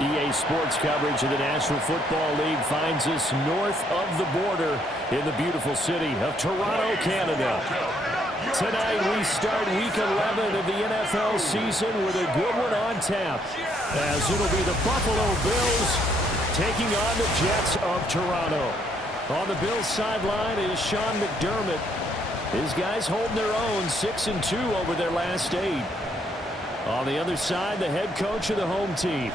EA Sports coverage of the National Football League finds us north of the border in the beautiful city of Toronto, Canada. Tonight we start Week 11 of the NFL season with a good one on tap, as it'll be the Buffalo Bills taking on the Jets of Toronto. On the Bills sideline is Sean McDermott. His guys holding their own 6-2 over their last 8. On the other side, the head coach of the home team.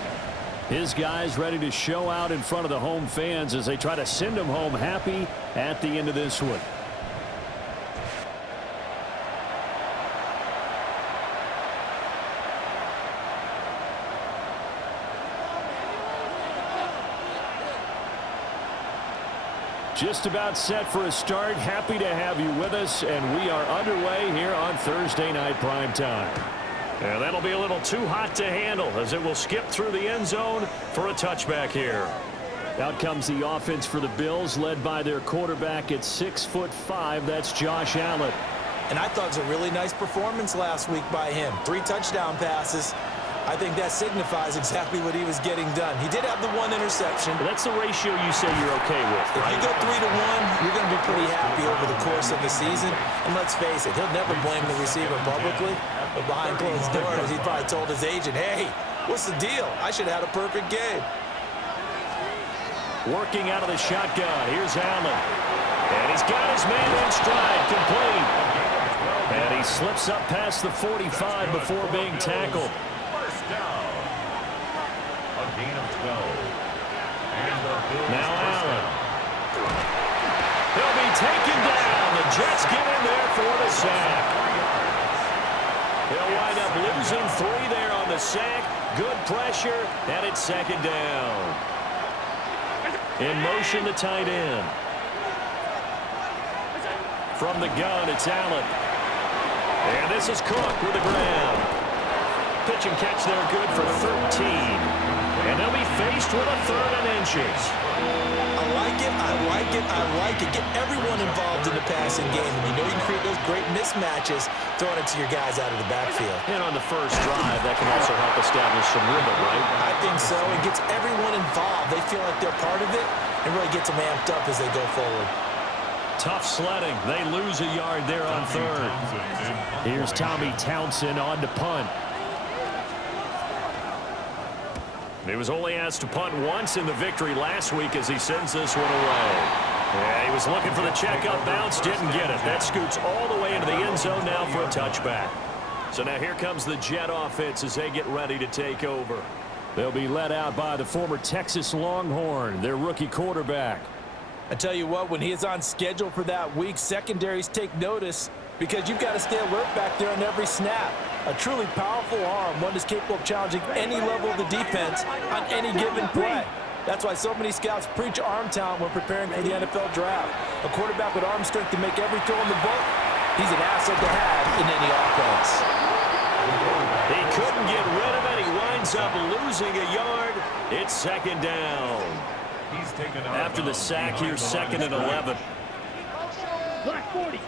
His guys ready to show out in front of the home fans as they try to send them home happy at the end of this one. Just about set for a start. Happy to have you with us, and we are underway here on Thursday Night Primetime. And that'll be a little too hot to handle as it will skip through the end zone for a touchback here. Out comes the offense for the Bills, led by their quarterback at 6'5". That's Josh Allen. And I thought it was a really nice performance last week by him. 3 touchdown passes. I think that signifies exactly what he was getting done. He did have the 1 interception. But that's the ratio you say you're okay with, right? If you go 3-1, you're going to be pretty happy over the course of the season. And let's face it, he'll never blame the receiver publicly. But behind closed doors, he probably told his agent, hey, what's the deal? I should have had a perfect game. Working out of the shotgun. Here's Allen. And he's got his man in stride, complete. And he slips up past the 45 before being tackled. Now Allen. He'll be taken down. The Jets get in there for the sack. He'll wind up losing 3 there on the sack. Good pressure, and it's 2nd down. In motion, the tight end. From the gun, it's Allen. And this is Cook with a grab. Pitch and catch there, good for 13. And they'll be faced with a 3rd and inches. I like it, I like it, I like it. Get everyone involved in the passing game. And you know you can create those great mismatches throwing it to your guys out of the backfield. And on the first drive, that can also help establish some rhythm, right? I think so. It gets everyone involved. They feel like they're part of it and really gets them amped up as they go forward. Tough sledding. They lose a yard there on 3rd. Here's Tommy Townsend on to punt. He was only asked to punt once in the victory last week as he sends this one away. Yeah, he was looking for the check-up bounce, didn't get it. That scoots all the way into the end zone now for a touchback. So now here comes the Jet offense as they get ready to take over. They'll be led out by the former Texas Longhorn, their rookie quarterback. I tell you what, when he is on schedule for that week, secondaries take notice because you've got to stay alert back there on every snap. A truly powerful arm, one is capable of challenging any level of the defense on any given play. That's why so many scouts preach arm talent when preparing for the NFL draft. A quarterback with arm strength to make every throw in the book, he's an asset to have in any offense. He couldn't get rid of it. He winds up losing a yard. It's 2nd down. After the sack, here's 2nd and 11. Black 40.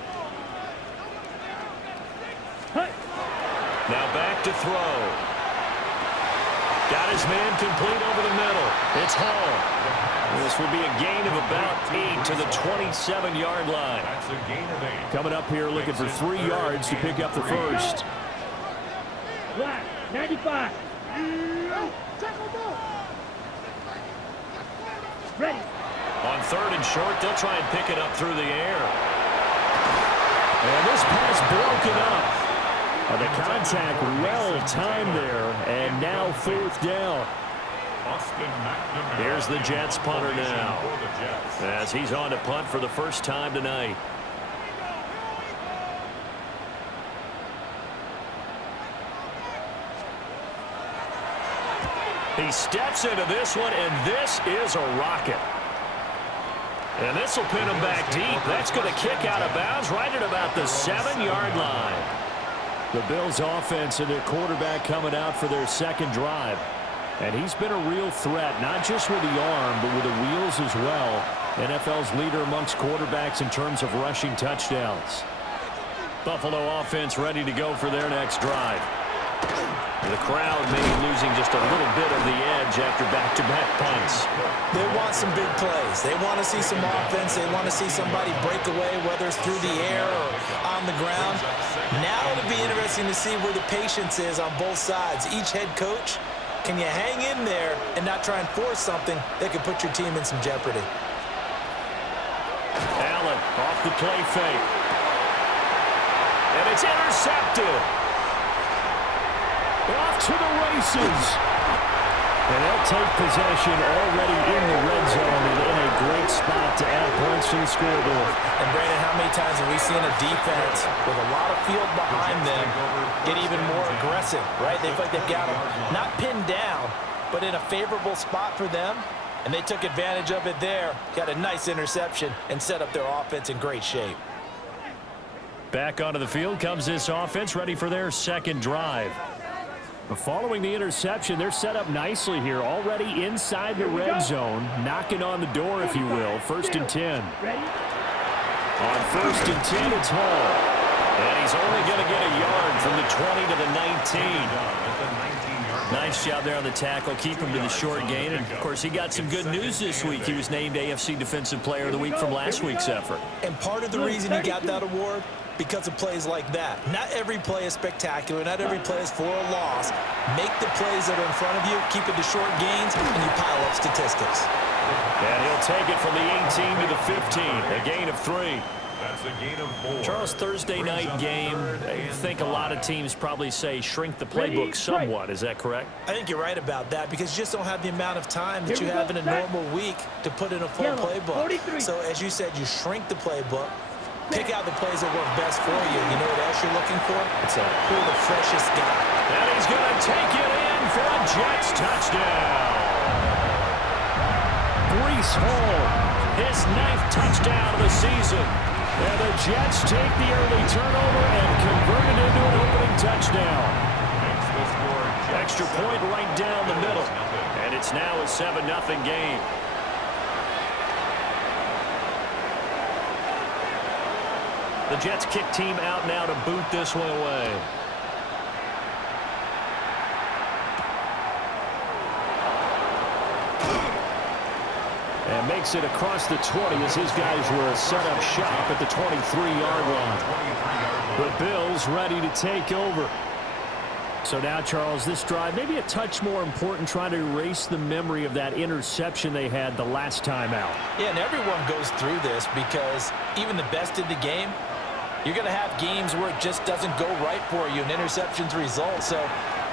Now back to throw. Got his man complete over the middle. It's Hall. This will be a gain of about 8 to the 27-yard line. That's a gain of 8. Coming up here looking for 3 yards to pick up the first. Black 95. Ready. On 3rd and short, they'll try and pick it up through the air. And this pass broken up. The contact well timed there, and now 4th down. Here's the Jets punter now, as he's on to punt for the first time tonight. He steps into this one, and this is a rocket. And this will pin him back deep. That's going to kick out of bounds right at about the 7-yard line. The Bills offense and their quarterback coming out for their 2nd drive. And he's been a real threat, not just with the arm, but with the wheels as well. NFL's leader amongst quarterbacks in terms of rushing touchdowns. Buffalo offense ready to go for their next drive. The crowd maybe losing just a little bit of the edge after back-to-back punts. They want some big plays. They want to see some offense. They want to see somebody break away, whether it's through the air or on the ground. Now it'll be interesting to see where the patience is on both sides. Each head coach, can you hang in there and not try and force something that could put your team in some jeopardy? Allen off the play fake. And it's intercepted. Off to the races. And they'll take possession already in the red zone and in a great spot to add points to the scoreboard. And, Brandon, how many times have we seen a defense with a lot of field behind them get even more aggressive, right? They feel like they've got them not pinned down, but in a favorable spot for them, and they took advantage of it there, got a nice interception, and set up their offense in great shape. Back onto the field comes this offense, ready for their second drive. Following the interception, they're set up nicely here, already inside the red zone, knocking on the door, if you will. 1st and 10. On 1st and 10, it's Hall. And he's only going to get a yard from the 20 to the 19. Nice job there on the tackle, keep him to the short gain. And, of course, he got some good news this week. He was named AFC Defensive Player of the Week from last week's effort. And part of the reason he got that award, because of plays like that. Not every play is spectacular. Not every play is for a loss. Make the plays that are in front of you, keep it to short gains, and you pile up statistics. And he'll take it from the 18 to the 15, a gain of 3. That's a gain of 4. Charles, Thursday night game, I think a lot of teams probably say shrink the playbook somewhat. Is that correct? I think you're right about that because you just don't have the amount of time that you have in a normal week to put in a full playbook. So, as you said, you shrink the playbook. Pick out the plays that work best for you. You know what else you're looking for? It's who the freshest guy. And he's going to take it in for a Jets touchdown. Breece Hall, his 9th touchdown of the season. And the Jets take the early turnover and convert it into an opening touchdown. Extra point right down the middle. And it's now a 7-0 game. The Jets kick team out now to boot this one away. And makes it across the 20 as his guys were set up shop at the 23-yard line. The Bills ready to take over. So now, Charles, this drive maybe a touch more important, trying to erase the memory of that interception they had the last time out. Yeah, and everyone goes through this because even the best in the game, you're going to have games where it just doesn't go right for you and interceptions result. So,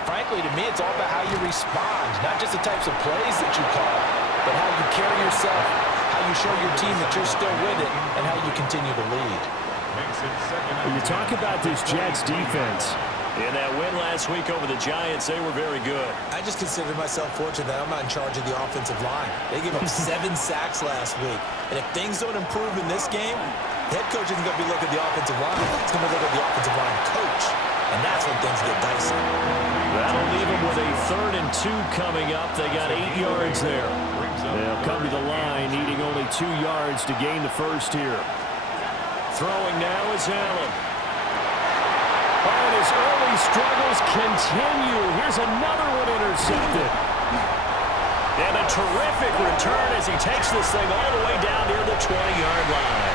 frankly, to me, it's all about how you respond, not just the types of plays that you call, but how you carry yourself, how you show your team that you're still with it, and how you continue to lead. When you talk about this Jets defense, in that win last week over the Giants, they were very good. I just consider myself fortunate that I'm not in charge of the offensive line. They gave up 7 sacks last week. And if things don't improve in this game, the head coach isn't going to be looking at the offensive line. He's going to look at the offensive line coach. And that's when things get dicey. That'll leave them with a 3rd and 2 coming up. They got 8 yards there. They'll come to the line, needing only 2 yards to gain the first here. Throwing now is Allen. And his early struggles continue. Here's another one intercepted. And a terrific return as he takes this thing all the way down near the 20-yard line.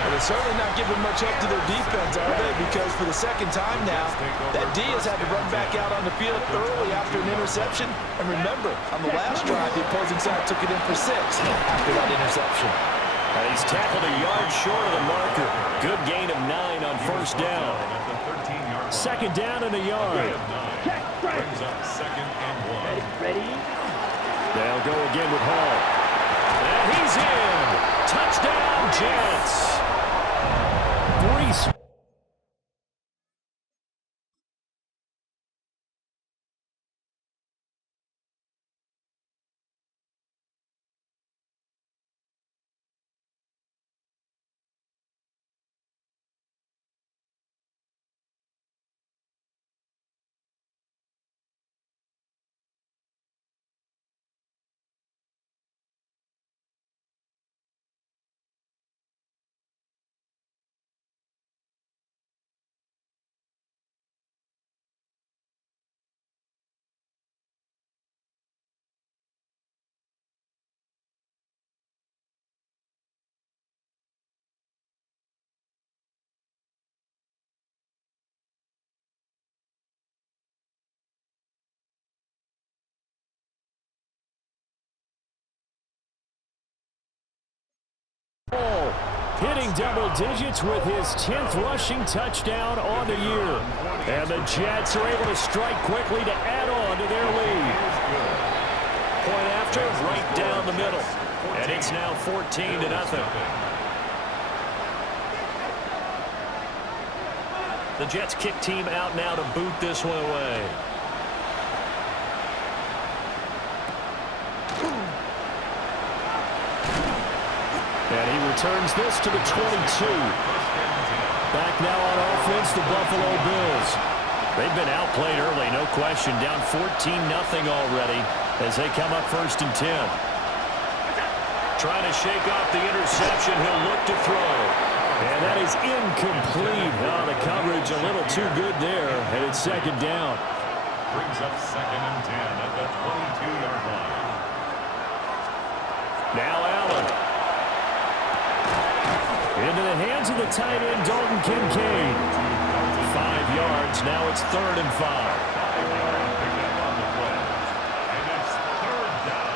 Well, they're certainly not giving much up to their defense, are they? Because for the second time now, that D has had to run back out on the field early after an interception. And remember, on the last drive, the opposing side took it in for 6 after that interception. And he's tackled a yard short of the marker. Good gain of 9 on 1st down. 2nd down and a yard. Check, brings up 2nd and 1. Ready? They'll go again with Hall. And he's in. Touchdown, Jets. Breece hitting double digits with his 10th rushing touchdown on the year. And the Jets are able to strike quickly to add on to their lead. Point after, right down the middle. And it's now 14-0. The Jets kick team out now to boot this one away. And he returns this to the 22. Back now on offense, the Buffalo Bills. They've been outplayed early, no question. Down 14-0 already as they come up 1st and 10. Trying to shake off the interception. He'll look to throw. And that is incomplete. Oh, the coverage a little too good there. And it's 2nd down. Brings up 2nd and 10 at the 22-yard line. Now Allen. Into the hands of the tight end, Dalton Kincaid. 5 yards. Now it's 3rd and 5. 5-yard pickup on the play. And it's 3rd down.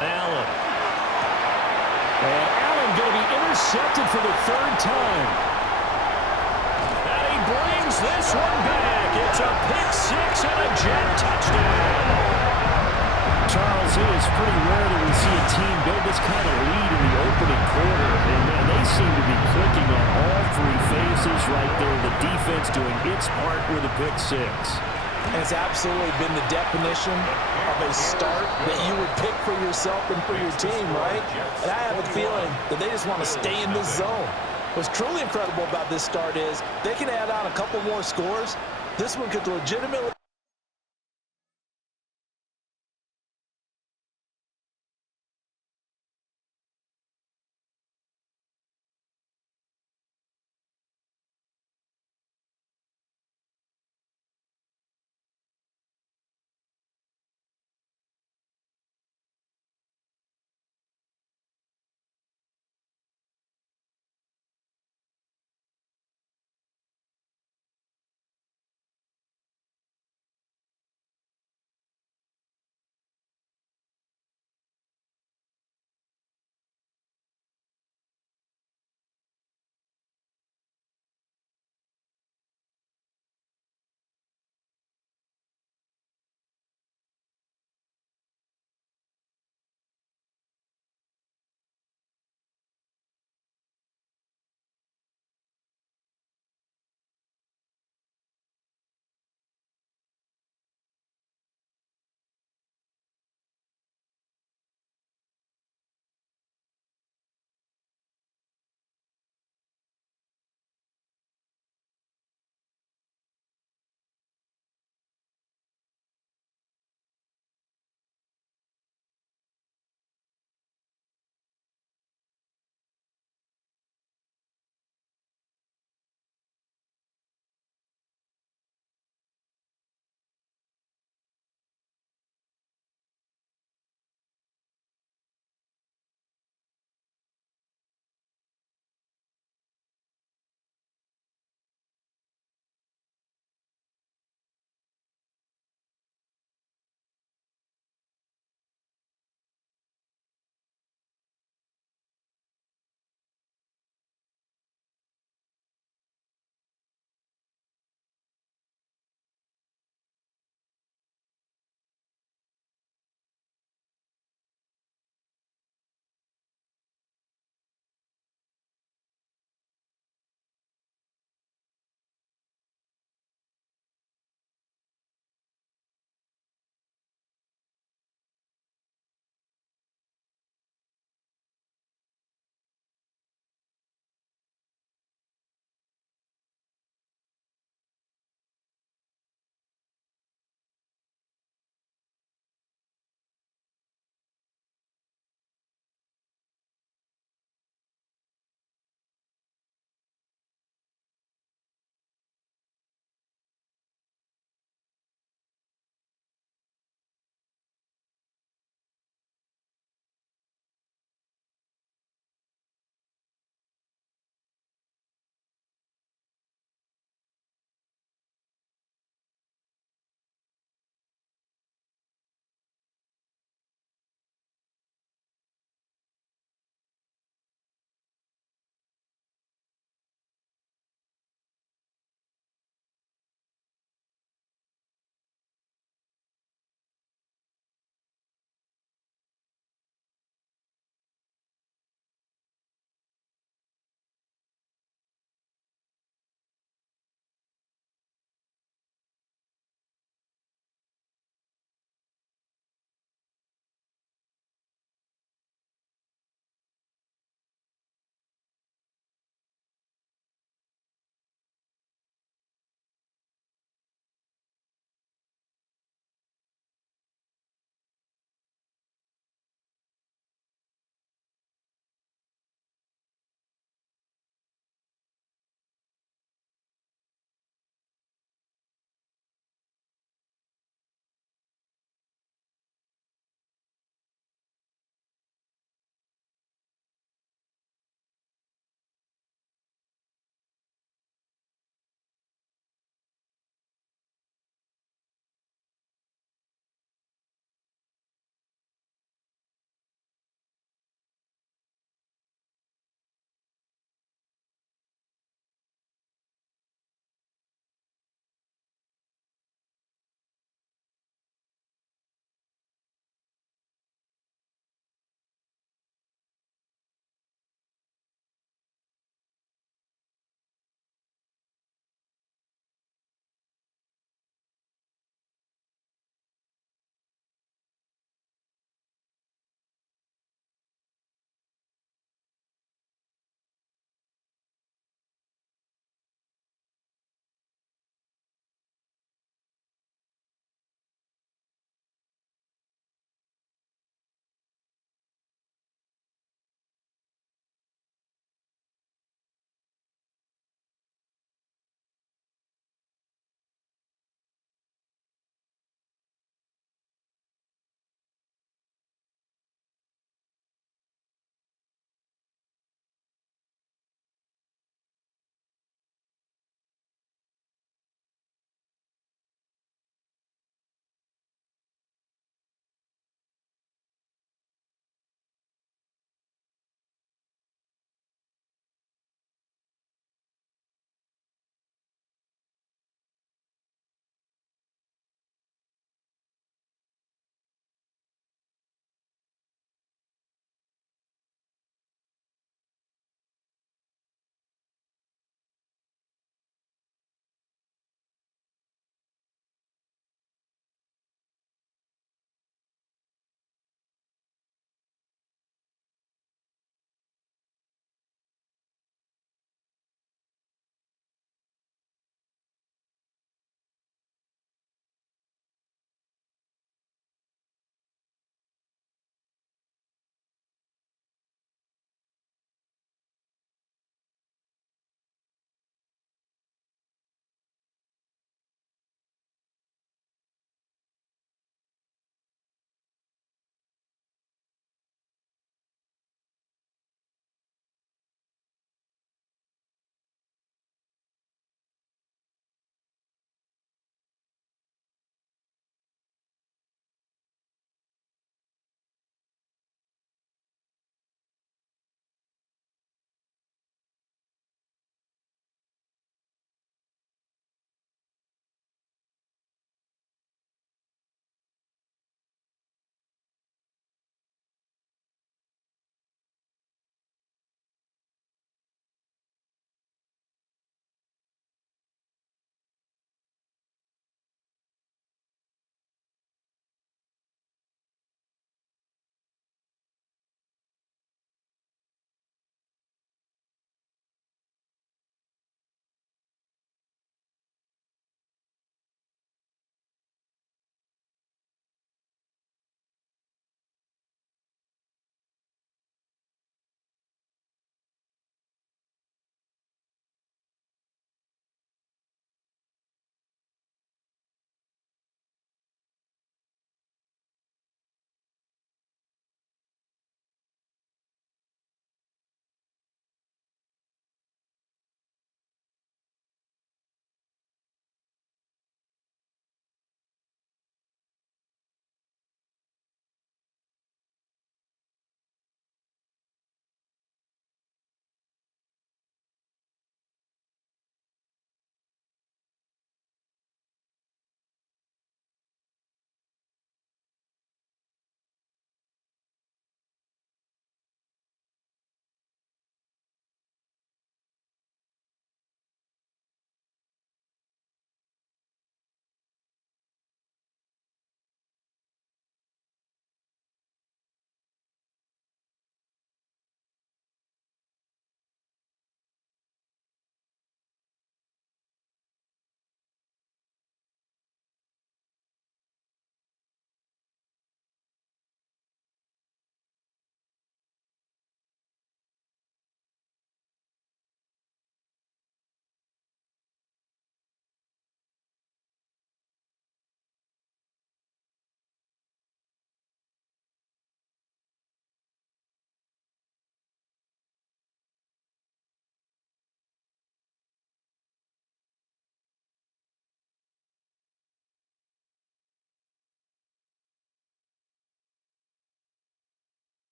Allen. And Allen going to be intercepted for the 3rd time. And he brings this one back. It's a pick-6 and a Jet touchdown. Charles, it is pretty rare that we see a team build this kind of lead in the opening quarter. And, man, they seem to be clicking on all 3 phases right there. The defense doing its part with a pick-6. It's absolutely been the definition of a start that you would pick for yourself and for your team, right? And I have a feeling that they just want to stay in this zone. What's truly incredible about this start is they can add on a couple more scores. This one could legitimately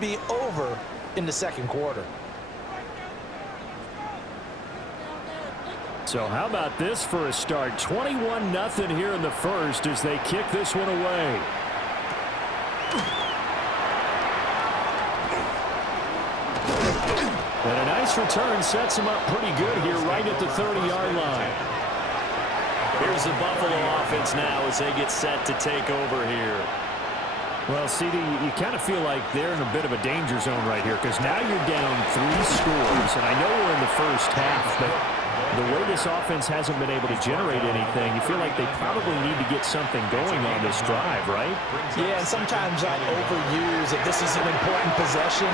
be over in the second quarter. So how about this for a start? 21-0 here in the first as they kick this one away. And a nice return sets him up pretty good here right at the 30-yard line. Here's the Buffalo offense now as they get set to take over here. Well, CD, you kind of feel like they're in a bit of a danger zone right here because now you're down 3 scores, and I know we're in the first half, but the way this offense hasn't been able to generate anything, you feel like they probably need to get something going on this drive, right? Yeah, and sometimes I overuse that this is an important possession,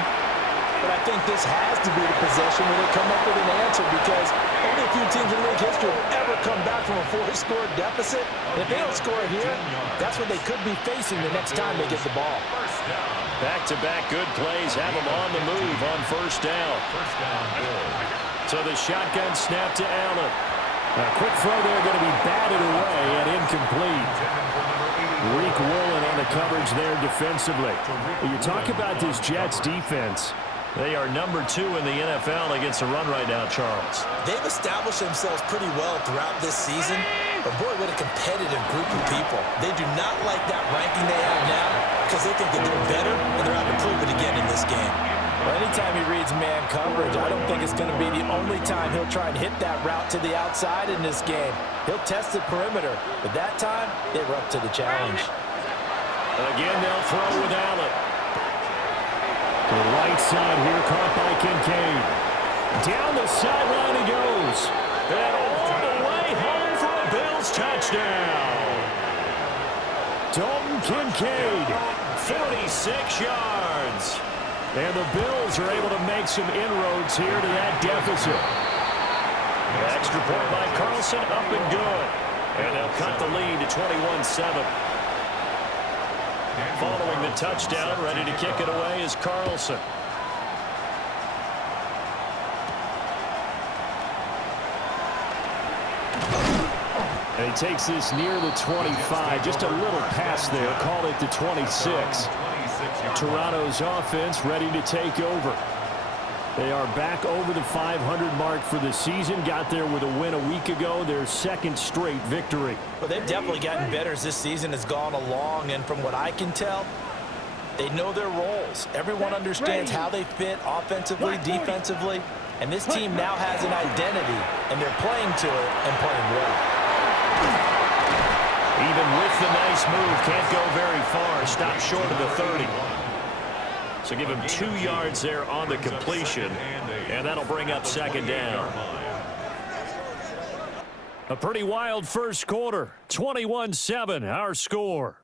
but I think this has to be the possession where they come up with an answer because only a few teams in league history have ever come back from a 4-score deficit. And if they don't score here, that's what they could be facing the next time they get the ball. Back-to-back good plays have them on the move on first down. So the shotgun snap to Allen. A quick throw there going to be batted away and incomplete. Reek Woolen on the coverage there defensively. You talk about this Jets defense. They are number 2 in the NFL against the run right now, Charles. They've established themselves pretty well throughout this season, but boy, what a competitive group of people. They do not like that ranking they have now because they think that they're better and they're out to prove it again in this game. Well, anytime he reads man coverage, I don't think it's going to be the only time he'll try and hit that route to the outside in this game. He'll test the perimeter, but that time, they were up to the challenge. Again, they'll throw with Allen. To the right side here, caught by Kincaid. Down the sideline he goes. And all the way home for a Bills touchdown. Dalton Kincaid, 46 yards. And the Bills are able to make some inroads here to that deficit. The extra point by Carlson, up and good. And they'll cut the lead to 21-7. Following the touchdown, ready to kick it away is Carlson. And he takes this near the 25. Just a little pass there. Call it the 26. Toronto's offense ready to take over. They are back over the 500 mark for the season. Got there with a win a week ago. Their second straight victory. Well, they've definitely gotten better as this season has gone along. And from what I can tell, they know their roles. Everyone understands how they fit offensively, defensively. And this team now has an identity, and they're playing to it and playing well. Even with the nice move, can't go very far. Stop short of the 30. So give him 2 yards there on the completion, and that'll bring up second down. A pretty wild first quarter. 21-7, our score.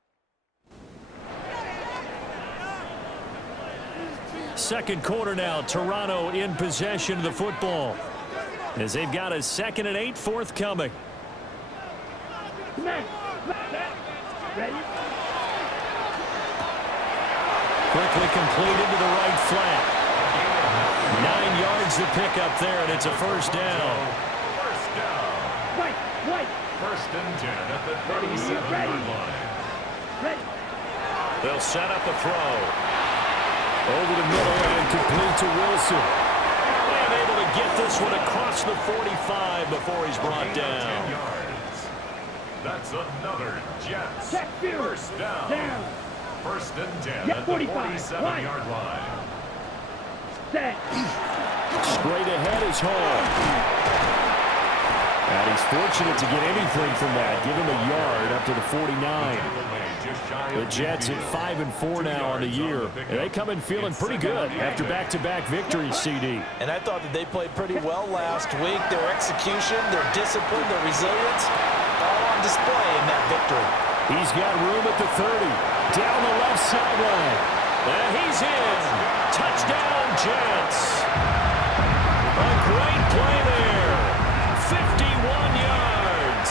Second quarter now, Toronto in possession of the football as they've got a 2nd and 8 forthcoming. Quickly completed to the right flat. 9 yards to pick up there, and it's a first down. First down. First and 10 at the 37-yard line. They'll set up a throw. Over the middle and complete to Wilson. And able to get this one across the 45 before he's brought down. 10 yards. That's another Jets. First down. First and 10 at the 47-yard line. Straight ahead is Hall. And he's fortunate to get anything from that. Give him a yard up to the 49. The Jets at 5-4 now on the year. And they come in feeling pretty good after back-to-back victories, CD. And I thought that they played pretty well last week. Their execution, their discipline, their resilience, all on display in that victory. He's got room at the 30. Down the left sideline. And he's in. Touchdown, Jets. A great play there. 51 yards.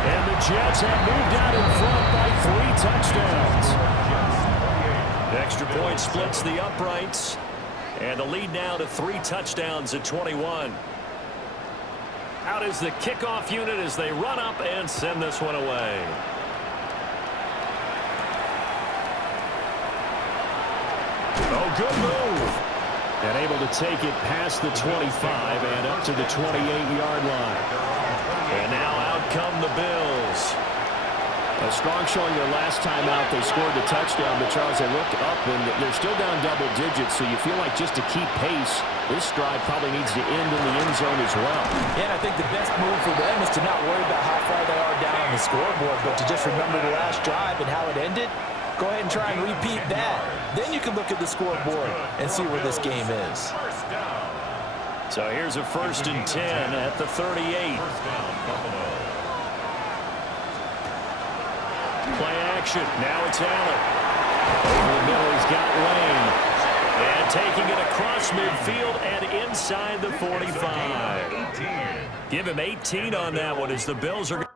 And the Jets have moved out in front by 3 touchdowns. The extra point splits the uprights. And the lead now to 3 touchdowns at 21. Out is the kickoff unit as they run up and send this one away. Oh, good move. And able to take it past the 25 and up to the 28-yard line. And now out come the Bills. A strong showing their last time out. They scored the touchdown, but Charles, they look up, and they're still down double digits, so you feel like just to keep pace, this drive probably needs to end in the end zone as well. And I think the best move for them is to not worry about how far they are down on the scoreboard, but to just remember the last drive and how it ended. Go ahead and try and repeat that. Then you can look at the scoreboard and see where this game is. So here's a 1st and 10 at the 38. Play action. Now it's Allen. Over the middle, he's got Lane. And taking it across midfield and inside the 45. Give him 18 on that one as the Bills are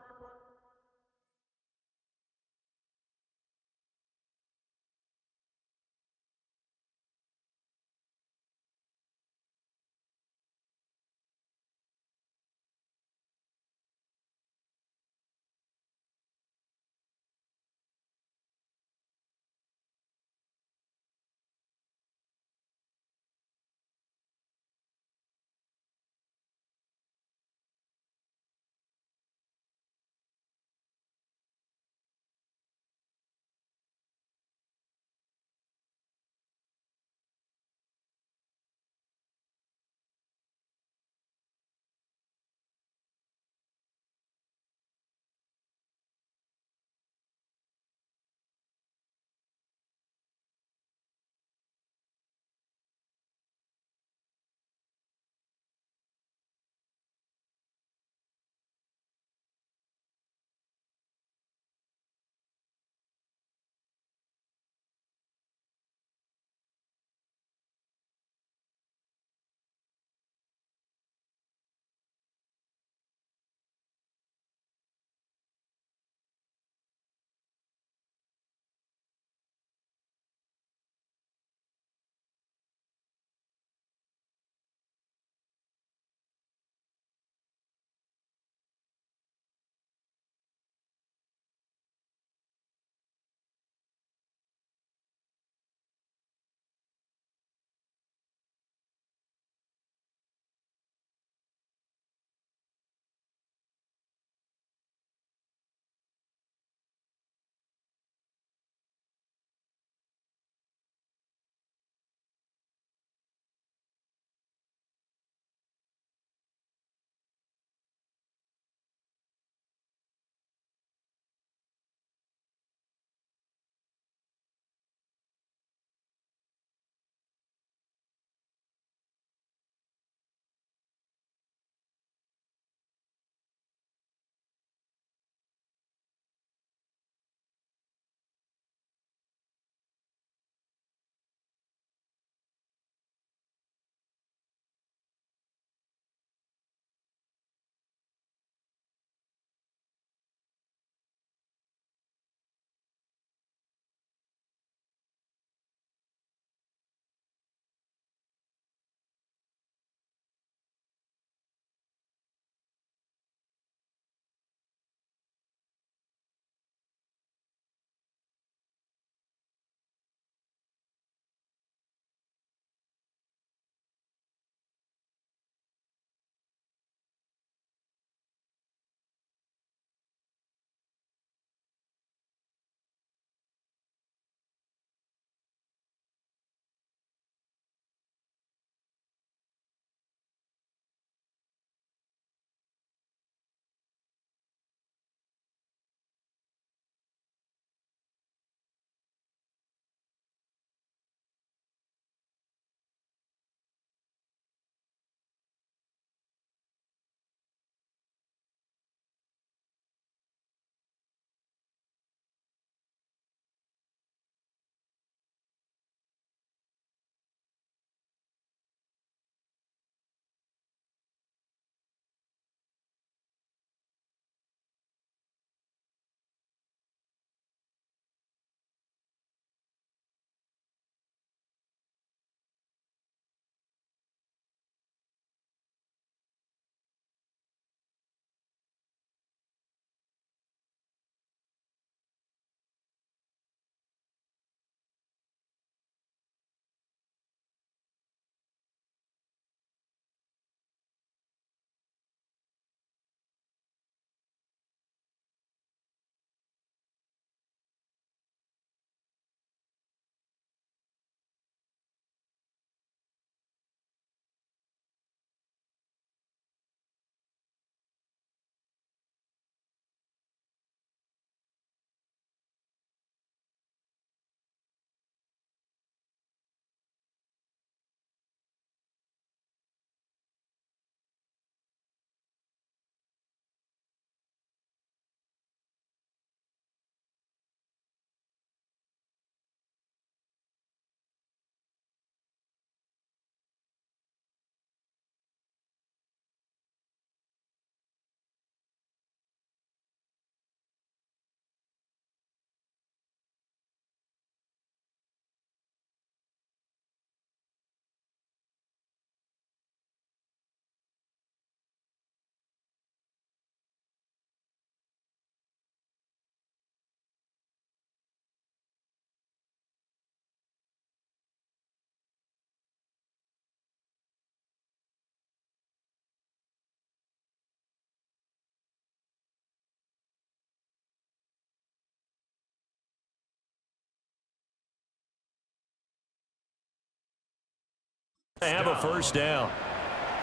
They have a first down.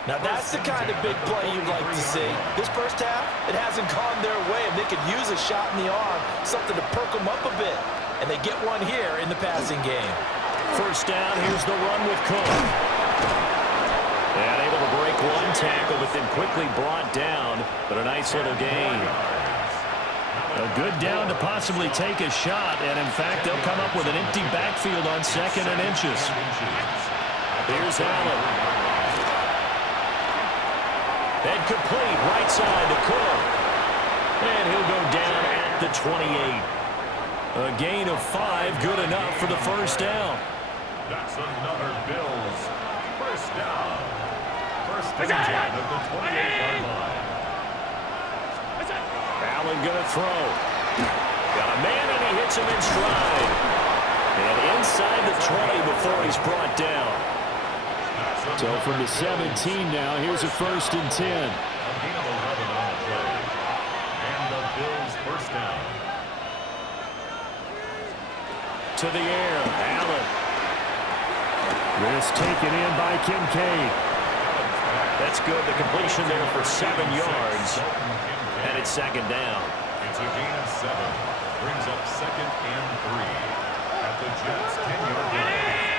Now that's the kind of big play you'd like to see. This first half, it hasn't gone their way, and they could use a shot in the arm, something to perk them up a bit. And they get one here in the passing game. First down, here's the run with Cook. And able to break one tackle, but then quickly brought down. But a nice little gain. A good down to possibly take a shot, and in fact, they'll come up with an empty backfield on 2nd and inches. Here's Allen. And complete, right side to Cook. And he'll go down at the 28. A gain of 5, good enough for the first down. That's another Bills first down. First and 10 at the 28-yard line. Allen gonna throw. Got a man and he hits him in stride. And inside the 20 before he's brought down. So from the 17 now, here's a first and 10. A gain of 11 on the play. And the Bills first down. To the air, Allen. This taken in by Kincaid. That's good. The completion there for 7 yards. And it's 2nd down. It's a gain of 7. Brings up 2nd and 3 at the Jets' 10-yard line.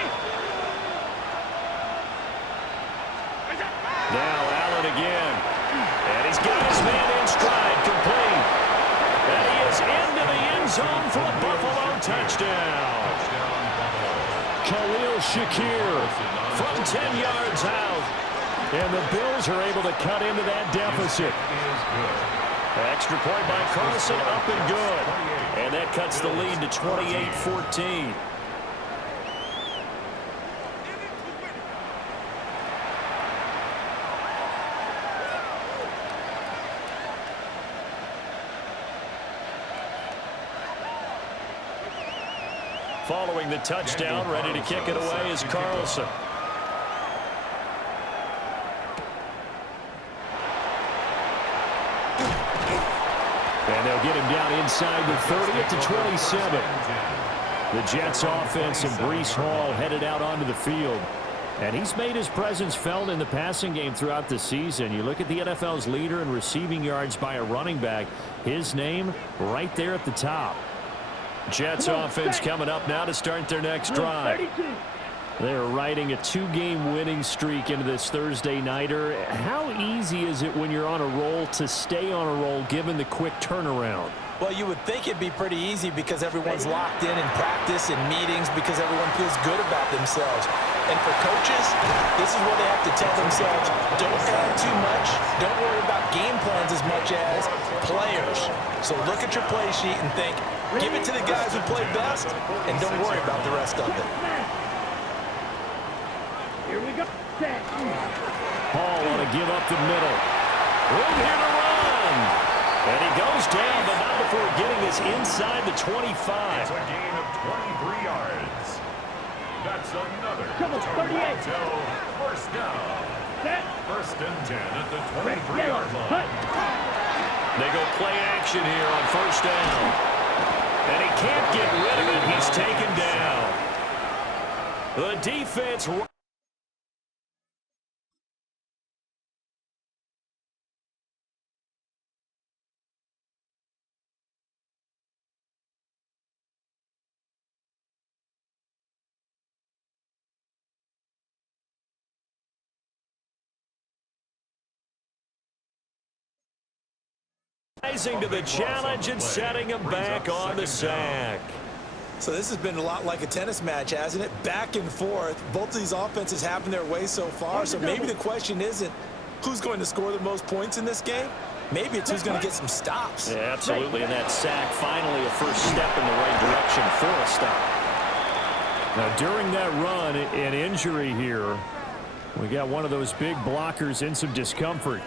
Now Allen again. And he's got his man in stride, complete. And he is into the end zone for a Buffalo touchdown. Khalil Shakir from 10 yards out. And the Bills are able to cut into that deficit. Extra point by Carlson, up and good. And that cuts the lead to 28-14. Following the touchdown, ready to kick it away is Carlson. And they'll get him down inside the 30 at the 27. The Jets offense and Breece Hall headed out onto the field. And he's made his presence felt in the passing game throughout the season. You look at the NFL's leader in receiving yards by a running back. His name right there at the top. Jets offense coming up now to start their next drive. They're riding a 2-game winning streak into this Thursday nighter. How easy is it when you're on a roll to stay on a roll given the quick turnaround? Well, you would think it'd be pretty easy because everyone's locked in practice and meetings because everyone feels good about themselves. And for coaches, this is where they have to tell themselves, don't add too much, don't worry about game plans as much as players. So look at your play sheet and think, give it to the guys who play best, and don't worry about the rest of it. Here we go. Hall want to give up the middle. Room here to run. And he goes down, but not before getting this inside the 25. It's a gain of 23 yards. That's another Come on, 38. First down. Set. First and 10 at the 23-yard line. They go play action here on first down. And he can't get rid of it. He's taken down. The defense... rising to the challenge and setting him back on the sack. So this has been a lot like a tennis match, hasn't it? Back and forth. Both of these offenses have their way so far, so maybe the question isn't who's going to score the most points in this game. Maybe it's who's going to get some stops. Yeah, absolutely, and that sack finally a first step in the right direction for a stop. Now, during that run, an injury here, we got one of those big blockers in some discomfort.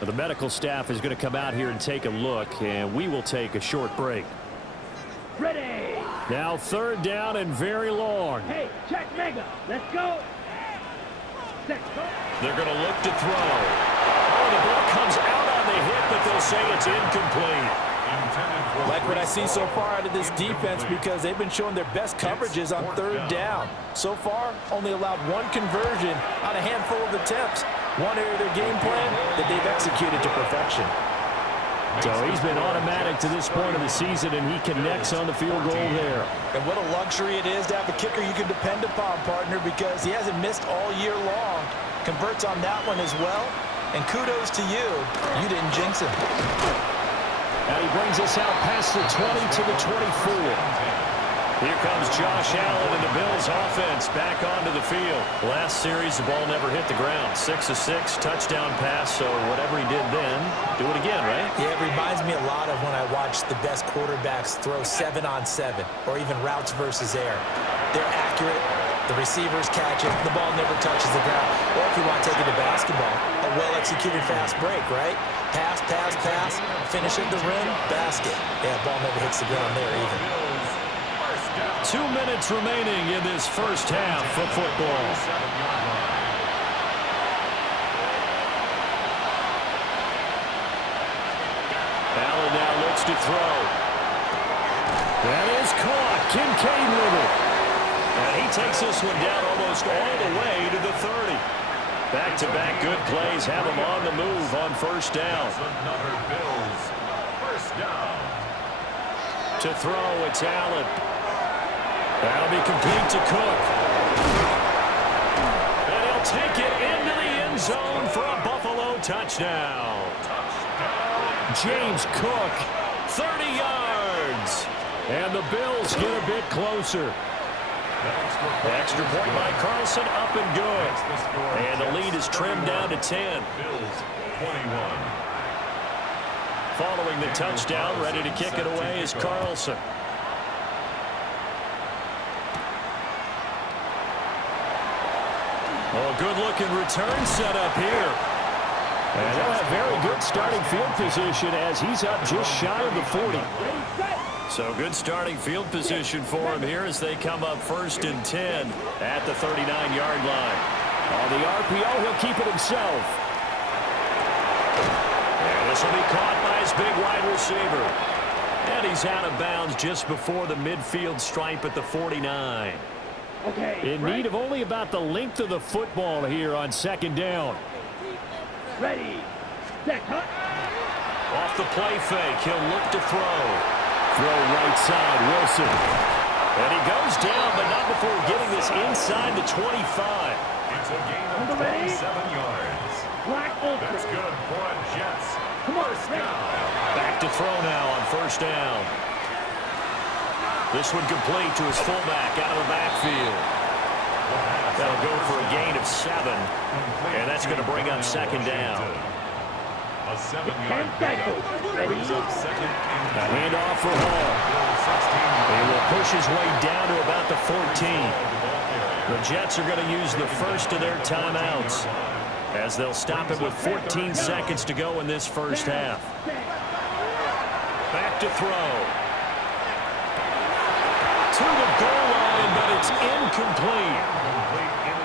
The medical staff is going to come out here and take a look, and we will take a short break. Ready. Now third down and very long. Hey, check mega. Let's go. Set, go. They're going to look to throw. Oh, the ball comes out on the hit, but they'll say it's incomplete. Like what I see so far out of this defense because they've been showing their best coverages on third down. So far, only allowed one conversion on a handful of attempts. One area of their game plan that they've executed to perfection. So he's been automatic to this point of the season, and he connects on the field goal there. And what a luxury it is to have a kicker you can depend upon, partner, because he hasn't missed all year long. Converts on that one as well. And kudos to you. You didn't jinx him. And he brings us out past the 20 to the 24. Here comes Josh Allen and the Bills offense back onto the field. Last series, the ball never hit the ground. 6 of 6, touchdown pass, so whatever he did then, do it again, right? Yeah, it reminds me a lot of when I watched the best quarterbacks throw 7-on-7 or even routes versus air. They're accurate. The receivers catch it. The ball never touches the ground. Or if you want to take it to basketball, a well-executed fast break, right? Pass, pass, pass, finish at the rim, basket. Yeah, ball never hits the ground there either. 2 minutes remaining in this first half of football. Allen now looks to throw. That is caught. Kincaid with it. And he takes this one down almost all the way to the 30. Back-to-back good plays have him on the move on first down. Another Bills first down. To throw, it's Allen. That'll be complete to Cook. And he'll take it into the end zone for a Buffalo touchdown. James Cook, 30 yards. And the Bills get a bit closer. Extra point by Carlson, up and good. And the lead is trimmed down to 10. Bills 21. Following the touchdown, ready to kick it away is Carlson. Oh, good-looking return set up here. And they'll have very good starting field position as he's up just shy of the 40. So good starting field position for him here as they come up 1st and 10 at the 39-yard line. On the RPO, he'll keep it himself. And this will be caught by his big wide receiver. And he's out of bounds just before the midfield stripe at the 49. In need of only about the length of the football here on 2nd down. Ready, set, cut. Off the play fake, he'll look to throw. Throw right side, Wilson. And he goes down, but not before getting this inside the 25. It's a gain of 27 yards. Black ultra. That's good for Jets. Come on, First down. Back to throw now on 1st down. This one complete to his fullback out of the backfield. That'll go for a gain of 7. And that's going to bring up 2nd down. A 7-yard gain. Brings up 2nd and A handoff for Hall. He will push his way down to about the 14. The Jets are going to use the first of their timeouts as they'll stop it with 14 seconds to go in this first half. Back to throw. To the goal line, but it's incomplete.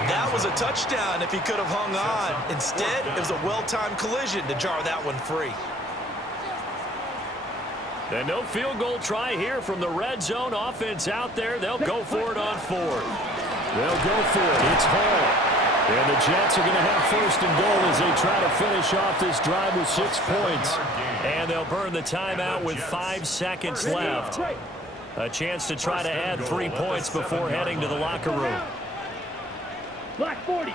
That was a touchdown if he could have hung on. Instead, it was a well-timed collision to jar that one free. And no field goal try here from the red zone offense out there. They'll go for it on 4th. They'll go for it. It's Hall. And the Jets are going to have 1st and goal as they try to finish off this drive with 6 points. And they'll burn the timeout with 5 seconds left. A chance to try to add 3 points before heading to the locker room. Black 40.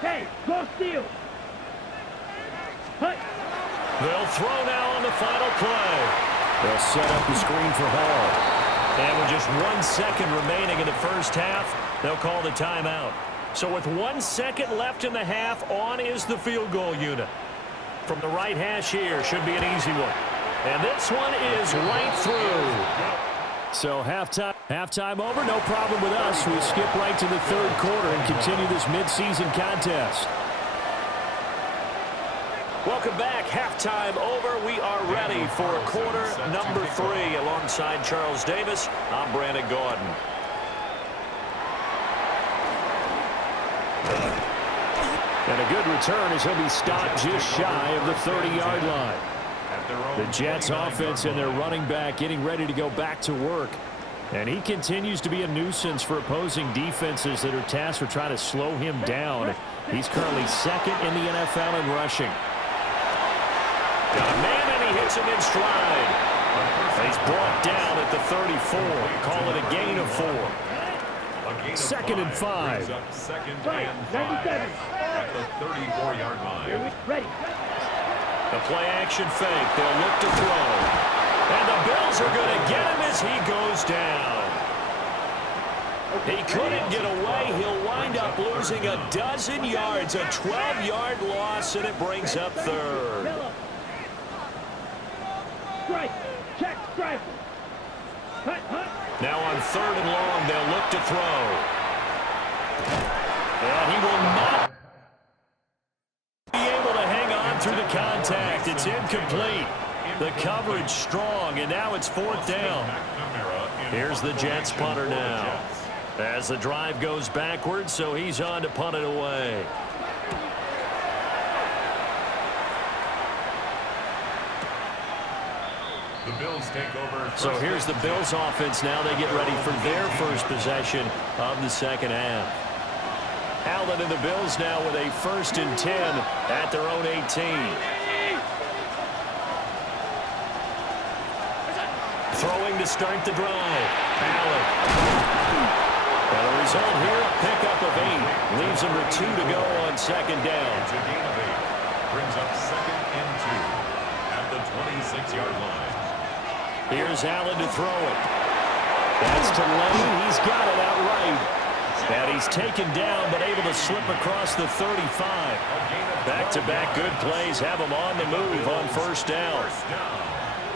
Hey, go steal. Hut. They'll throw now on the final play. They'll set up the screen for Hall. And with just 1 second remaining in the first half, they'll call the timeout. So with 1 second left in the half, on is the field goal unit. From the right hash here, should be an easy one. And this one is right through. So halftime over, no problem with us. We skip right to the 3rd quarter and continue this midseason contest. Welcome back. Halftime over. We are ready for quarter number 3. Alongside Charles Davis, I'm Brandon Gordon. And a good return as he'll be stopped just shy of the 30-yard line. The Jets offense and their running back getting ready to go back to work. And he continues to be a nuisance for opposing defenses that are tasked with trying to slow him down. He's currently second in the NFL in rushing. Got a man, and he hits him in stride. He's brought down at the 34. Call it a gain of 4. Second and 5. Second and 5 at the 34-yard line. Ready. The play action fake. They'll look to throw. And the Bills are going to get him as he goes down. He couldn't get away. He'll wind up losing a dozen yards. A 12-yard loss, and it brings up third. Strike. Check. Strike. Hut, hut. Now on third and long, they'll look to throw. And he will not be able to hang on through the contact. It's incomplete. The coverage strong, and now it's fourth down. Here's the Jets punter now. As the drive goes backwards, so he's on to punt it away. The Bills take over. So here's the Bills offense now. They get ready for their first possession of the second half. Allen and the Bills now with a 1st and 10 at their own 18. Throwing to start the drive. Allen. And the result here, a pickup of 8. Leaves him with 2 to go on second down. It's a gain of 8. Brings up second and 2 at the 26-yard line. Here's Allen to throw it. That's to Lane. He's got it outright. And he's taken down, but able to slip across the 35. Back-to-back good plays have him on the move on first down.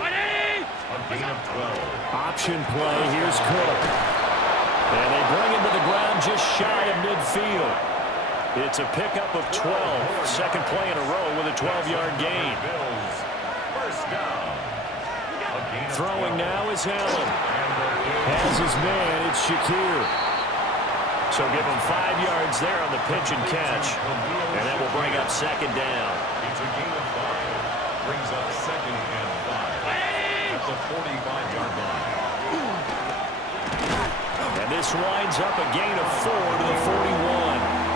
A gain of 12. Option play. Here's Cook. And they bring him to the ground just shy of midfield. It's a pickup of 12. Second play in a row with a 12-yard gain. Bills. First down. Throwing now is Allen. Has his man. It's Shakir. So give him 5 yards there on the pitch and catch. And that will bring up second down. It's a gain of 5. Brings up second and 5 at the 45-yard line. And this winds up a gain of 4 to the 41.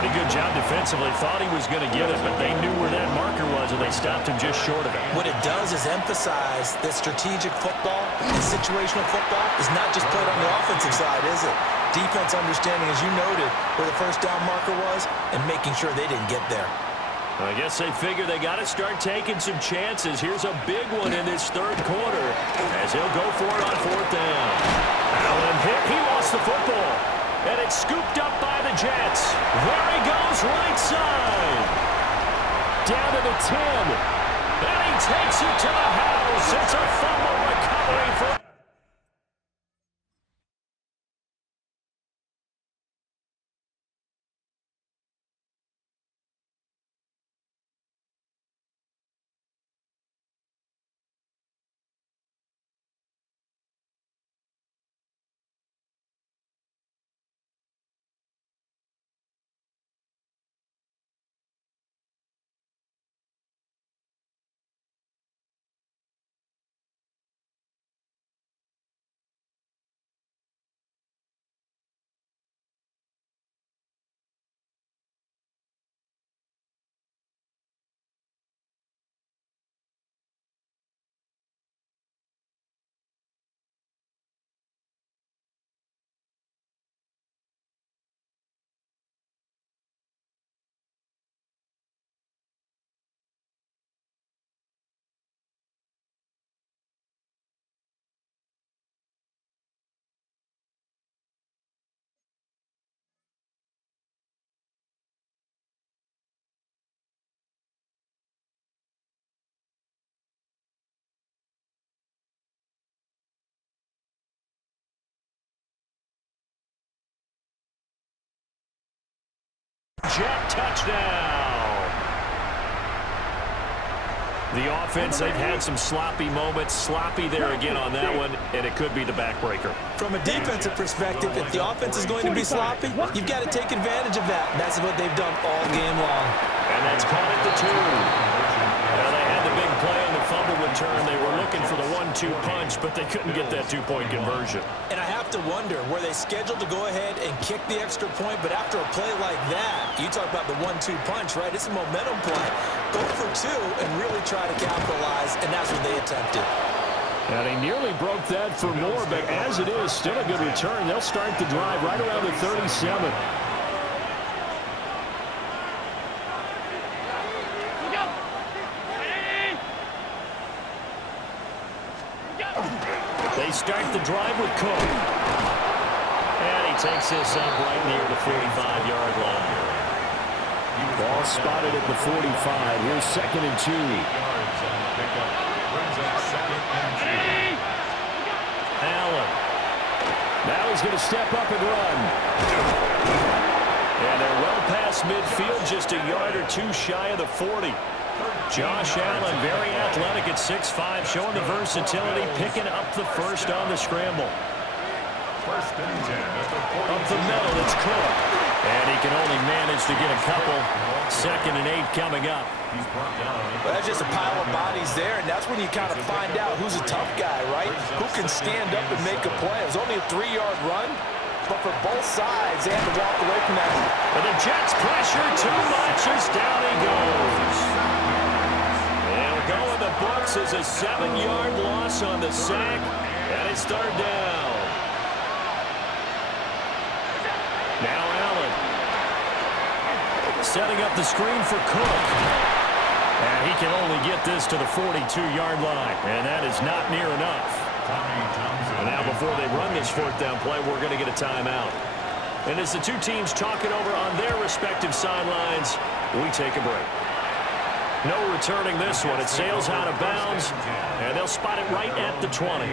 Pretty good job defensively. Thought he was going to get it, but they knew where that marker was, and they stopped him just short of it. What it does is emphasize that strategic football and situational football is not just played on the offensive side, is it? Defense understanding, as you noted, where the first down marker was and making sure they didn't get there. I guess they figure they got to start taking some chances. Here's a big one in this third quarter as he'll go for it on fourth down. Allen hit. He lost the football. And it's scooped up by the Jets. There he goes, right side. Down to the 10. And he takes it to the house. It's a fumble recovery for offense, they've had some sloppy moments. Sloppy there again on that one, and it could be the backbreaker. From a defensive perspective, if the offense is going to be sloppy, you've got to take advantage of that. And that's what they've done all game long. And that's caught at the 2. Now they had the big play on the fumble return. They were looking for the 1-2 punch, but they couldn't get that 2-point conversion. And I have to wonder, were they scheduled to go ahead and kick the extra point, but after a play like that, you talk about the 1-2 punch, right? It's a momentum play. Go for 2 and really try to capitalize, and that's what they attempted. Now, they nearly broke that for more, but as it is, still a good return. They'll start the drive right around the 37. They start the drive with Cook. And he takes this up right near the 45-yard line. Ball spotted at the 45. Here's 2nd and 2. Allen. Now he's going to step up and run. And they're well past midfield, just a yard or 2 shy of the 40. Josh Allen, very athletic at 6'5", showing the versatility, picking up the first on the scramble. First and 10 at the 40. Up the middle, it's Cook. And he can only manage to get a couple. 2nd and 8 coming up. He's brought down. Well, that's just a pile of bodies there, and that's when you kind of find out who's a tough guy, right? Who can stand up and make a play. It was only a 3-yard run, but for both sides, they had to walk away from that. But the Jets pressure too much as down he goes. And we'll go in the books as a 7-yard loss on the sack, and it's 3rd down. Now Allen. Setting up the screen for Cook. And he can only get this to the 42-yard line, and that is not near enough. And now before they run this 4th down play, we're going to get a timeout. And as the two teams talk it over on their respective sidelines, we take a break. No returning this one. It sails out of bounds, and they'll spot it right at the 20.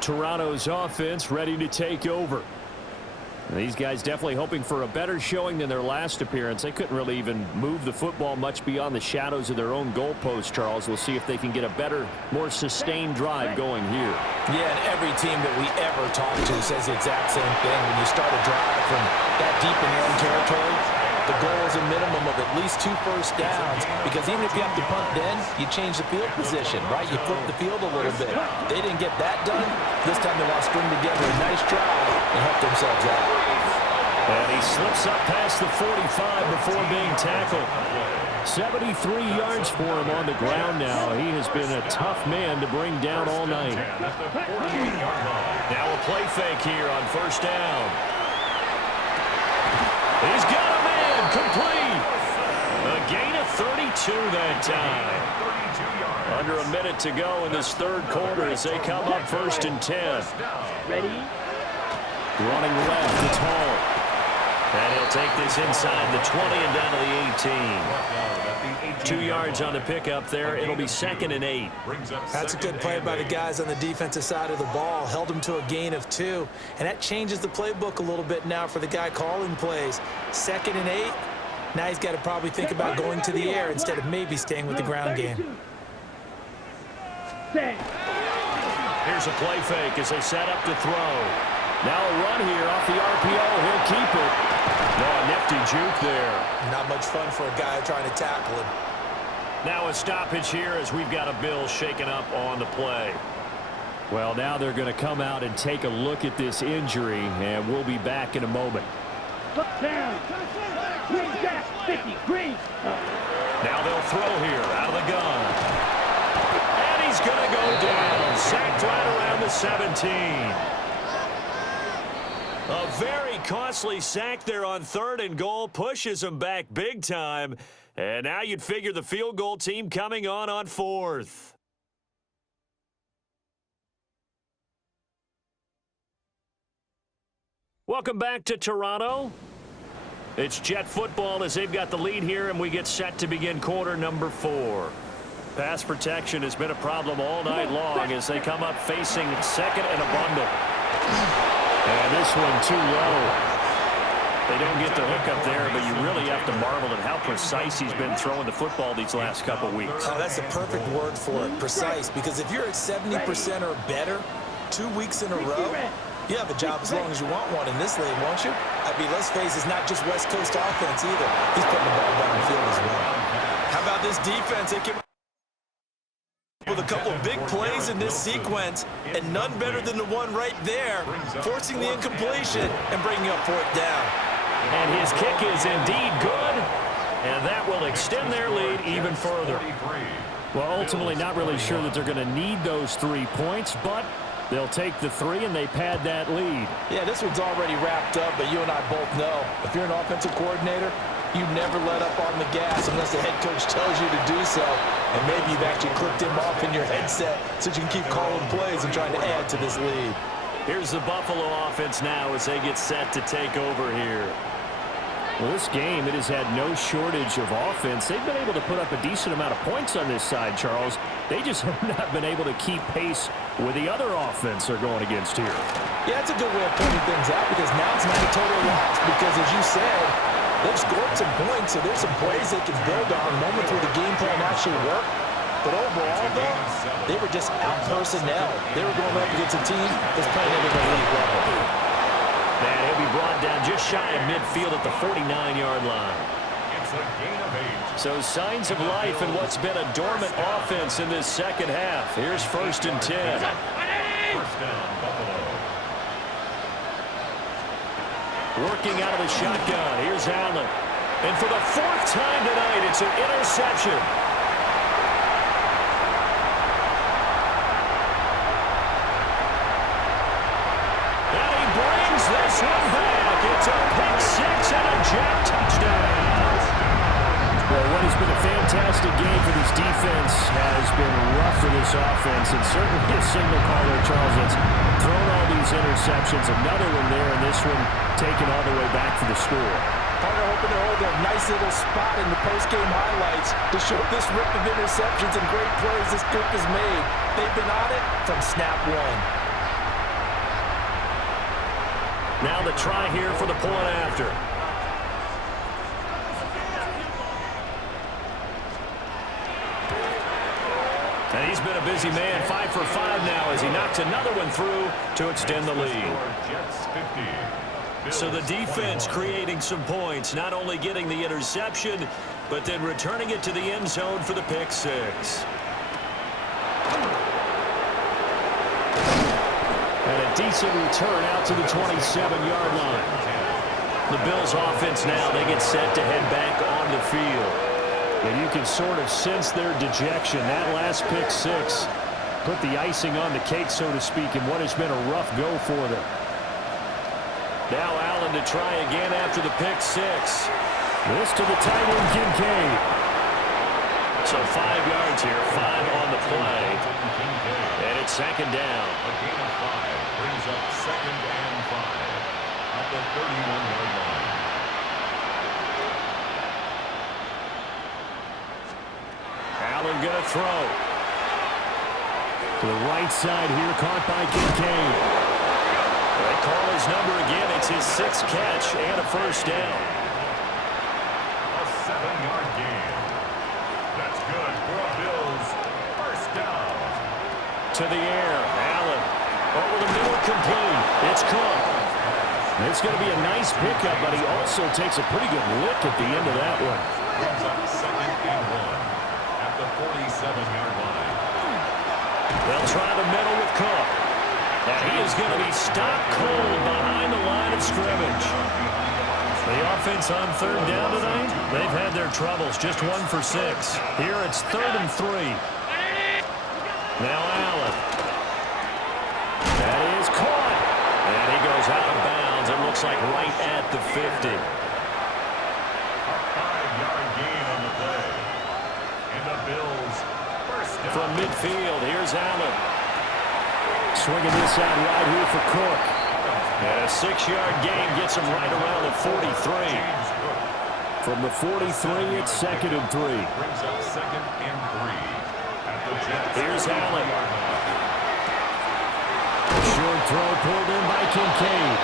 Toronto's offense ready to take over. These guys definitely hoping for a better showing than their last appearance. They couldn't really even move the football much beyond the shadows of their own goalpost, Charles. We'll see if they can get a better, more sustained drive going here. Yeah, and every team that we ever talk to says the exact same thing. When you start a drive from that deep in your own territory, the goal is a minimum of at least 2 first downs, because even if you have to punt then, you change the field position, right? You flip the field a little bit. They didn't get that done. This time they want to string together a nice drive and help themselves out. And he slips up past the 45 before being tackled. 73 yards for him on the ground now. He has been a tough man to bring down all night. Now a play fake here on 1st down. He's got a man complete. A gain of 32 that time. Under a minute to go in this 3rd quarter as they come up 1st and 10. Ready? Running left, it's Hall. And he'll take this inside the 20 and down to the 18. 2 yards on the pickup there. It'll be 2nd and 8. That's a good play by the guys on the defensive side of the ball. Held them to a gain of 2. And that changes the playbook a little bit now for the guy calling plays. 2nd and 8. Now he's got to probably think about going to the air instead of maybe staying with the ground game. Here's a play fake as they set up to throw. Now a run here off the RPO. He'll keep it. No, a nifty juke there. Not much fun for a guy trying to tackle him. Now a stoppage here as we've got a Bill shaken up on the play. Well, now they're going to come out and take a look at this injury, and we'll be back in a moment. Down. Green back. 50. Green. Now they'll throw here out of the gun. And he's going to go down. Sacked right around the 17. A very costly sack there on 3rd and goal. Pushes him back big time. And now you'd figure the field goal team coming on 4th. Welcome back to Toronto. It's Jet football as they've got the lead here, and we get set to begin quarter number 4. Pass protection has been a problem all night long as they come up facing 2nd and a bundle. And this one too low. They don't get the hook up there, but you really have to marvel at how precise he's been throwing the football these last couple weeks. Oh, that's the perfect word for it, precise, because if you're at 70% or better 2 weeks in a row, you have a job as long as you want one in this league, won't you? I mean, let's face it, it's not just West Coast offense either. He's putting the ball downfield as well. How about this defense? They came with a couple of big plays in this sequence, and none better than the one right there, forcing the incompletion and bringing up 4th down. And his kick is indeed good, and that will extend their lead even further. Well, ultimately not really sure that they're going to need those 3 points, but they'll take the 3 and they pad that lead. Yeah, this one's already wrapped up, but you and I both know if you're an offensive coordinator, you never let up on the gas unless the head coach tells you to do so. And maybe you've actually clicked him off in your headset so you can keep calling plays and trying to add to this lead. Here's the Buffalo offense now as they get set to take over here. Well, this game, it has had no shortage of offense. They've been able to put up a decent amount of points on this side, Charles. They just have not been able to keep pace with the other offense they're going against here. Yeah, that's a good way of pointing things out because now it's not a total loss because, as you said, they've scored some points, so there's some plays they can build on, moments where the game plan actually worked. But overall, though, they were just out-personnel. They were going up against a team that's playing at an elite level. And he'll be brought down just shy of midfield at the 49-yard line. It's a gain of 8. So signs of life in what's been a dormant offense in this second half. Here's 1st and 10. First down, Buffalo. Working out of the shotgun. Here's Allen. And for the 4th time tonight, it's an interception. And he brings this one back. It's a pick 6 and a Jet touchdown. Well, what has been a fantastic game for this defense has been rough for this offense, and certainly a signal caller, Charles, that's thrown all these interceptions. Another one there, and this one taken all the way back for the score. Partner hoping to hold a nice little spot in the post-game highlights to show this rip of interceptions and great plays this group has made. They've been on it from snap one. Now the try here for the point after. And he's been a busy man, 5 for 5 now as he knocks another one through to extend the lead. Jets 50. So the defense creating some points, not only getting the interception, but then returning it to the end zone for the pick 6. And a decent return out to the 27-yard line. The Bills offense now, they get set to head back on the field. And you can sort of sense their dejection. That last pick 6 put the icing on the cake, so to speak, in what has been a rough go for them. Now Allen to try again after the pick 6. This to the tight end, Kincaid. So 5 yards here, 5 on the play. And it's 2nd down. A gain of 5 brings up 2nd and 5 at the 31-yard line. Allen going to throw. To the right side here, caught by Kincaid. They call his number again. It's his 6th catch and a 1st down. A 7-yard gain. That's good for a Bills 1st down. To the air, Allen. Over the middle, complete. It's Cook. It's going to be a nice pickup, but he also takes a pretty good lick at the end of that one. Brings up 2nd and 1 at the 47-yard line. They'll try the middle with Cook. And he is going to be stopped cold behind the line of scrimmage. The offense on 3rd down tonight, they've had their troubles. Just 1 for 6. Here it's 3rd and 3. Now Allen. That is caught. And he goes out of bounds. It looks like right at the 50. A 5-yard gain on the play. And the Bills 1st down. From midfield, here's Allen. Swinging this out right here for Cook. And a 6-yard gain gets him right around the 43. From the 43, it's 2nd and 3. Brings up 2nd and 3 at the Jets. Here's Allen. Short throw pulled in by Kincaid.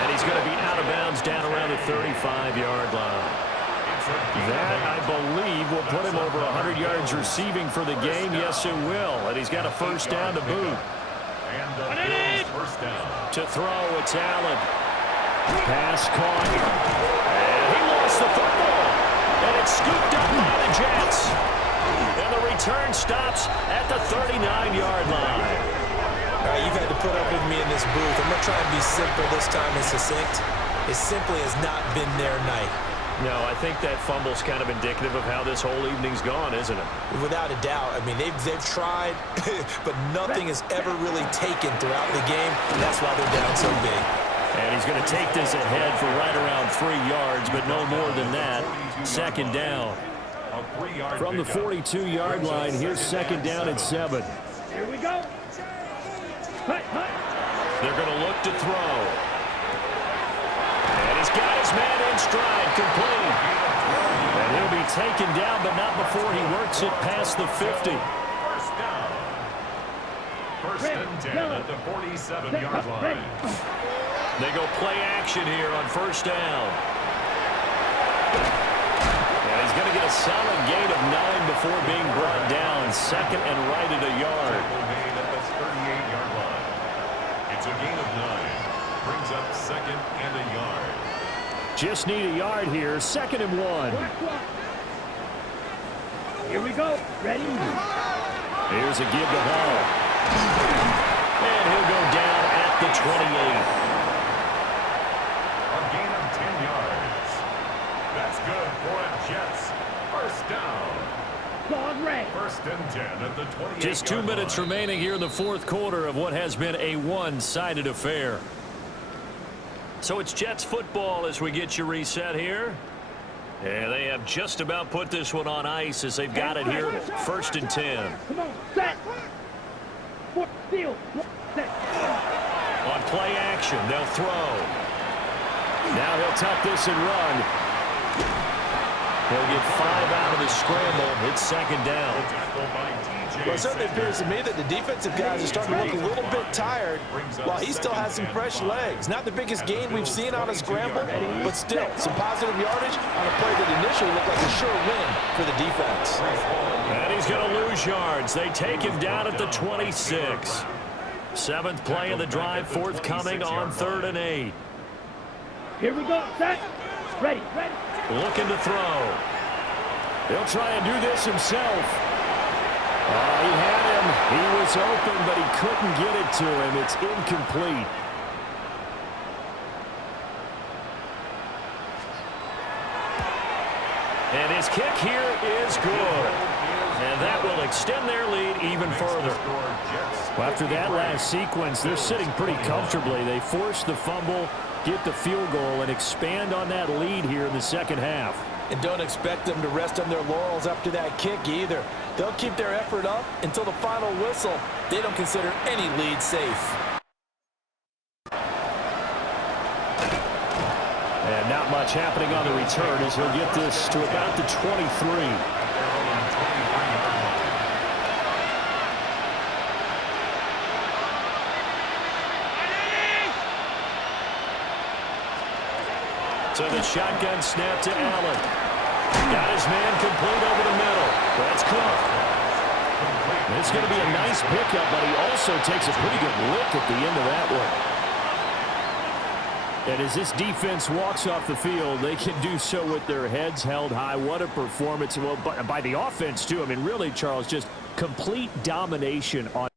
And he he's going to be out of bounds down around the 35-yard line. That, I believe, will put him over 100 yards receiving for the game. Yes, it will. And he's got a first down to boot. To throw, it's Allen. Pass caught. And he lost the football. And it's scooped up by the Jets. And the return stops at the 39-yard line. All right, you've had to put up with me in this booth. I'm going to try and be simple this time and succinct. It simply has not been their night. No, I think that fumble's kind of indicative of how this whole evening's gone, isn't it? Without a doubt. I mean, they've tried, but nothing has ever really taken throughout the game, and that's why they're down so big. And he's going to take this ahead for right around 3 yards, but no more than that. Second down. From the 42-yard line, here's second down and 7. Here we go. They're going to look to throw. And he's got his man in stride, complete. And he'll be taken down, but not before he works it past the 50. First and 10 at the 47-yard line. They go play action here on first down. And he's going to get a solid gain of 9 before being brought down. Second and right at a yard. At the 38-yard line. It's a gain of 9. Brings up second and a yard. Just need a yard here. Second and 1. Here we go. Ready? Here's a give to Hall. And he'll go down at the 28. A gain of 10 yards. That's good for a Jets. First down. Dog red. First and 10 at the 28. Just 2 minutes remaining here in the fourth quarter of what has been a one-sided affair. So it's Jets football as we get you reset here. And they have just about put this one on ice as they've got it here. First and 10. Come on, set. Field. Set. On play action, they'll throw. Now he'll tuck this and run. He'll get 5 out of the scramble. It's second down. Well, it certainly appears to me that the defensive guys are starting to look a little bit tired while he still has some fresh legs. Not the biggest gain we've seen on a scramble, but still some positive yardage on a play that initially looked like a sure win for the defense. And he's going to lose yards. They take him down at the 26. 7th play of the drive, forthcoming on 3rd and 8. Here we go. Set. Ready. Ready. Looking to throw. He'll try and do this himself. He had him. He was open, but he couldn't get it to him. It's incomplete. And his kick here is good. And that will extend their lead even further. Well, after that last sequence, they're sitting pretty comfortably. They force the fumble, get the field goal, and expand on that lead here in the second half. And don't expect them to rest on their laurels after that kick either. They'll keep their effort up until the final whistle. They don't consider any lead safe. And not much happening on the return as he'll get this to about the 23. So the shotgun snap to Allen. Got his man complete over the middle. That's Cook. It's going to be a nice pickup, but he also takes a pretty good lick at the end of that one. And as this defense walks off the field, they can do so with their heads held high. What a performance. Well, by the offense, too. I mean, really, Charles, just complete domination on